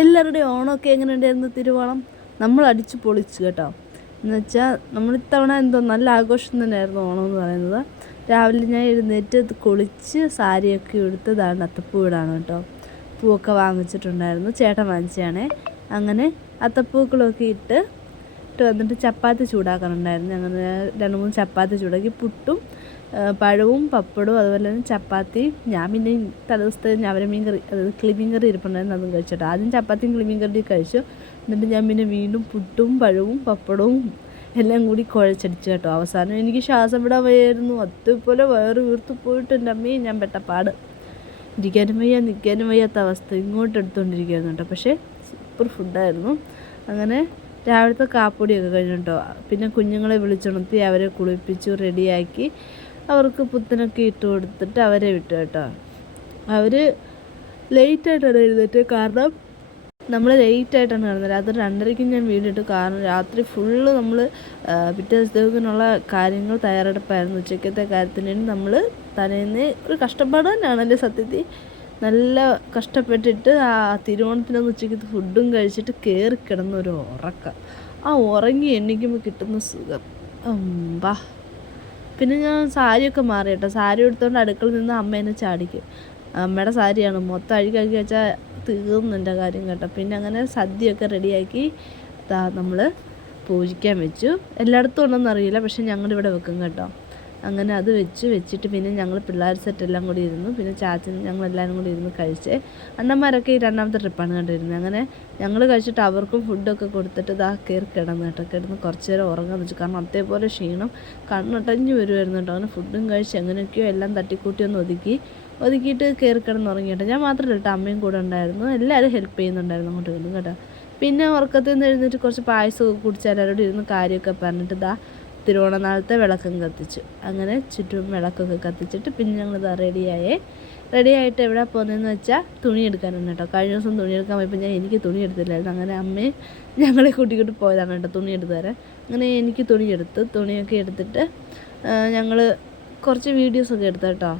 എല്ലാവരുടെയും ഓണമൊക്കെ എങ്ങനെ ഉണ്ടായിരുന്നു തിരുവോണം? നമ്മൾ അടിച്ച് പൊളിച്ചു കേട്ടോ. എന്നുവെച്ചാൽ നമ്മളിത്തവണ എന്തോ നല്ല ആഘോഷം തന്നെയായിരുന്നു ഓണം എന്ന് പറയുന്നത്. രാവിലെ ഞാൻ എഴുന്നേറ്റ് കുളിച്ച് സാരിയൊക്കെ എടുത്ത് അത്തപ്പൂ ഇടാണ് കേട്ടോ. പൂവൊക്കെ വാങ്ങിച്ചിട്ടുണ്ടായിരുന്നു, ചേട്ടൻ വാങ്ങിച്ചതാണേ. അങ്ങനെ അത്തപ്പൂക്കളൊക്കെ ഇട്ട് വന്നിട്ട് ചപ്പാത്തി ചൂടാക്കാനുണ്ടായിരുന്നു. അങ്ങനെ 2-3 ചപ്പാത്തി ചൂടാക്കി, പുട്ടും പഴവും പപ്പടവും അതുപോലെ തന്നെ ചപ്പാത്തി. ഞാൻ പിന്നെ തലേദിവസത്തെ ഞവരമീൻ കറി, അതായത് കിളിമീൻ കറി ഇരിപ്പുണ്ടായിരുന്നു, അതും കഴിച്ചിട്ട് ആദ്യം ചപ്പാത്തിയും കിളിമീൻ കറി കഴിച്ചു. എന്നിട്ട് ഞാൻ പിന്നെ വീണ്ടും പുട്ടും പഴവും പപ്പടവും എല്ലാം കൂടി കുഴച്ചടിച്ചു കേട്ടോ. അവസാനം എനിക്ക് ശ്വാസം വിടാൻ വയ്യായിരുന്നു. അതുപോലെ വയറ് വീർത്ത് പോയിട്ട് എൻ്റെ അമ്മയെ ഞാൻ പെട്ടപ്പാട്. ഇരിക്കാനും വയ്യ നിൽക്കാനും വയ്യാത്ത അവസ്ഥ, ഇങ്ങോട്ട് എടുത്തുകൊണ്ടിരിക്കുകയായിരുന്നു കേട്ടോ. പക്ഷേ സൂപ്പർ ഫുഡായിരുന്നു. അങ്ങനെ രാവിലത്തെ കാപ്പൊടിയൊക്കെ കഴിഞ്ഞു കേട്ടോ. പിന്നെ കുഞ്ഞുങ്ങളെ വിളിച്ചുണർത്തി അവരെ കുളിപ്പിച്ചു റെഡിയാക്കി അവർക്ക് പുത്തനൊക്കെ ഇട്ട് കൊടുത്തിട്ട് അവരെ വിട്ടു കേട്ടോ. അവർ ലേറ്റായിട്ടാണ് എഴുന്നേറ്റ്. കാരണം നമ്മൾ ലേറ്റായിട്ടാണ് കിടന്നത്. രാത്രി 2:30-ക്ക് ഞാൻ വീണിട്ട്. കാരണം രാത്രി ഫുള്ള് നമ്മൾ പിറ്റേ ദിവസത്തേക്കിനുള്ള കാര്യങ്ങൾ തയ്യാറെടുപ്പായിരുന്നു. ഉച്ചക്കത്തെ കാര്യത്തിന് വേണ്ടി നമ്മൾ തലേന്ന് ഒരു കഷ്ടപ്പാട് തന്നെയാണ് എൻ്റെ സത്യത്തിൽ. നല്ല കഷ്ടപ്പെട്ടിട്ട് ആ തിരുവോണത്തിനൊന്ന് ഉച്ചയ്ക്ക് ഫുഡും കഴിച്ചിട്ട് കയറി കിടന്ന ഒരു ഉറക്കം. ആ ഉറങ്ങി എണ്ണിക്കുമ്പോൾ കിട്ടുന്ന സുഖം അമ്പാ. പിന്നെ ഞാൻ സാരിയൊക്കെ മാറി കേട്ടോ. സാരി എടുത്തുകൊണ്ട് അടുക്കളയിൽ നിന്ന് അമ്മേനെ ചാടിക്കും. അമ്മയുടെ സാരിയാണ് മൊത്തം അഴുകി വെച്ചാൽ തീർന്നു എൻ്റെ കാര്യം കേട്ടോ. പിന്നെ അങ്ങനെ സദ്യയൊക്കെ റെഡിയാക്കി നമ്മൾ പൂജിക്കാൻ വെച്ചു. എല്ലായിടത്തും ഉണ്ടെന്ന് അറിയില്ല, പക്ഷെ ഞങ്ങളിവിടെ വെക്കും കേട്ടോ. അങ്ങനെ അത് വെച്ചിട്ട് പിന്നെ ഞങ്ങൾ പിള്ളേർ സെറ്റെല്ലാം കൂടി ഇരുന്നു. പിന്നെ ചാച്ചനും ഞങ്ങളെല്ലാവരും കൂടി ഇരുന്ന് കഴിച്ചേ. അണ്ണന്മാരൊക്കെ ഈ 2ാമത്തെ ട്രിപ്പാണ് കണ്ടിരുന്നത്. അങ്ങനെ ഞങ്ങൾ കഴിച്ചിട്ട് അവർക്കും ഫുഡൊക്കെ കൊടുത്തിട്ട് കയറി കിടന്നു കേട്ടോ. കിടന്ന് കുറച്ച് നേരം ഉറങ്ങാന്ന് വെച്ചു. കാരണം അതേപോലെ ക്ഷീണം കണ്ണൊട്ടഞ്ഞ് വരുമായിരുന്നു കേട്ടോ. അങ്ങനെ ഫുഡും കഴിച്ച് എങ്ങനെയൊക്കെയോ എല്ലാം തട്ടിക്കൂട്ടി ഒന്ന് ഒതുക്കിയിട്ട് കയറി കിടന്ന് ഉറങ്ങി കേട്ടോ. ഞാൻ മാത്രമല്ല കേട്ടോ, അമ്മയും കൂടെ ഉണ്ടായിരുന്നു. എല്ലാവരും ഹെൽപ്പ് ചെയ്യുന്നുണ്ടായിരുന്നു അങ്ങോട്ട് ഇരുന്നു കേട്ടോ. പിന്നെ ഉറക്കത്തിൽ നിന്ന് എഴുന്നേറ്റ് കുറച്ച് പായസമൊക്കെ കുടിച്ച് എല്ലാവരോടും ഇരുന്ന് കാര്യമൊക്കെ പറഞ്ഞിട്ട് തിരുവോണനാളത്തെ വിളക്കം കത്തിച്ചു. അങ്ങനെ ചുറ്റും വിളക്കൊക്കെ കത്തിച്ചിട്ട് പിന്നെ ഞങ്ങളിത് റെഡിയായിട്ട് എവിടെ പോകുന്നതെന്ന് വെച്ചാൽ തുണി എടുക്കാനുണ്ട് കേട്ടോ. കഴിഞ്ഞ ദിവസം തുണി എടുക്കാൻ പോയപ്പോൾ എനിക്ക് തുണി എടുത്തില്ലായിരുന്നു. അങ്ങനെ അമ്മയും ഞങ്ങളെ കൂട്ടിക്കൂട്ടി പോയതാണ് കേട്ടോ തുണി എടുത്ത് തരാൻ. അങ്ങനെ എനിക്ക് തുണിയൊക്കെ എടുത്തിട്ട് ഞങ്ങൾ കുറച്ച് വീഡിയോസൊക്കെ എടുത്തു കേട്ടോ.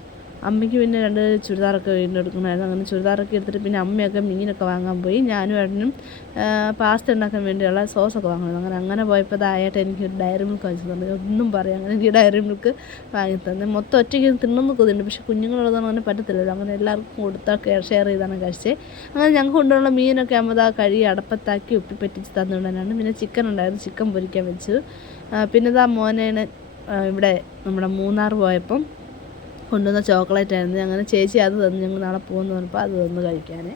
അമ്മയ്ക്ക് പിന്നെ 2 ചുരിദാറൊക്കെ വീണ്ടും എടുക്കണമായിരുന്നു. അങ്ങനെ ചുരിദാറൊക്കെ എടുത്തിട്ട് പിന്നെ അമ്മയൊക്കെ മീനൊക്കെ വാങ്ങാൻ പോയി. ഞാനും ഏട്ടനും പാസ്ത ഉണ്ടാക്കാൻ വേണ്ടിയുള്ള സോസൊക്കെ വാങ്ങണം. അങ്ങനെ പോയപ്പോൾ ആയിട്ട് എനിക്ക് ഡയറി മിൽക്ക് വാങ്ങിച്ചു തന്നെ. ഒന്നും പറയാം, അങ്ങനെ എനിക്ക് ഡയറി മിൽക്ക് വാങ്ങി തന്നെ. മൊത്തം ഒറ്റയ്ക്ക് തിന്നൊന്നും കൊതിയുണ്ട്, പക്ഷേ കുഞ്ഞുങ്ങളുള്ളതാണ് അങ്ങനെ പറ്റത്തില്ലല്ലോ. അങ്ങനെ എല്ലാവർക്കും കൊടുത്താൽ ഷെയർ ചെയ്താണ് കഴിച്ചത്. അങ്ങനെ ഞങ്ങൾക്ക് കൊണ്ടുള്ള മീനൊക്കെ അമ്മ കഴുകി അടപ്പത്താക്കി ഉപ്പി പറ്റിച്ച് തന്നുകൊണ്ടാണ്. പിന്നെ ചിക്കൻ ഉണ്ടായിരുന്നു, ചിക്കൻ പൊരിക്കാൻ വെച്ചു. പിന്നെ മോനേനെ ഇവിടെ നമ്മുടെ മൂന്നാർ പോയപ്പം കൊണ്ടുവന്ന ചോക്ലേറ്റ് ആയിരുന്നു. അങ്ങനെ ചേച്ചി അത് തന്നു. ഞങ്ങൾ നാളെ പോകുമെന്ന് പറഞ്ഞപ്പോൾ അത് തന്നു കഴിക്കാൻ.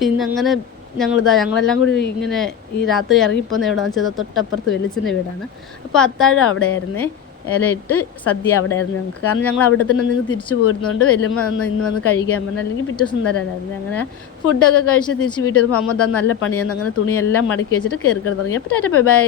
പിന്നെ അങ്ങനെ ഞങ്ങളെല്ലാം കൂടി ഇങ്ങനെ ഈ രാത്രി ഇറങ്ങിപ്പോകുന്ന എവിടെയാണെന്ന് വെച്ചാൽ തൊട്ടപ്പുറത്ത് വെളിച്ചൻ്റെ വീടാണ്. അപ്പോൾ അത്താഴം അവിടെയായിരുന്നേ. ഇലയിട്ട് സദ്യ അവിടെ ആയിരുന്നു ഞങ്ങൾക്ക്. കാരണം ഞങ്ങൾ അവിടെ തന്നെ നിങ്ങൾ തിരിച്ചു പോരുന്നതുകൊണ്ട് വല്യമ്മ ഇന്ന് വന്ന് കഴിക്കാൻ പറഞ്ഞു, അല്ലെങ്കിൽ പിറ്റേ ദിവസം തരാനായിരുന്നു. അങ്ങനെ ഫുഡൊക്കെ കഴിച്ച് തിരിച്ച് വീട്ടിൽ വന്നപ്പോൾ അമ്മ നല്ല പണിയാണ്. അങ്ങനെ തുണിയെല്ലാം മടക്കി വെച്ചിട്ട് കയറി കിടന്നിറങ്ങി. അപ്പോൾ ടാറ്റ ബൈ ബൈ.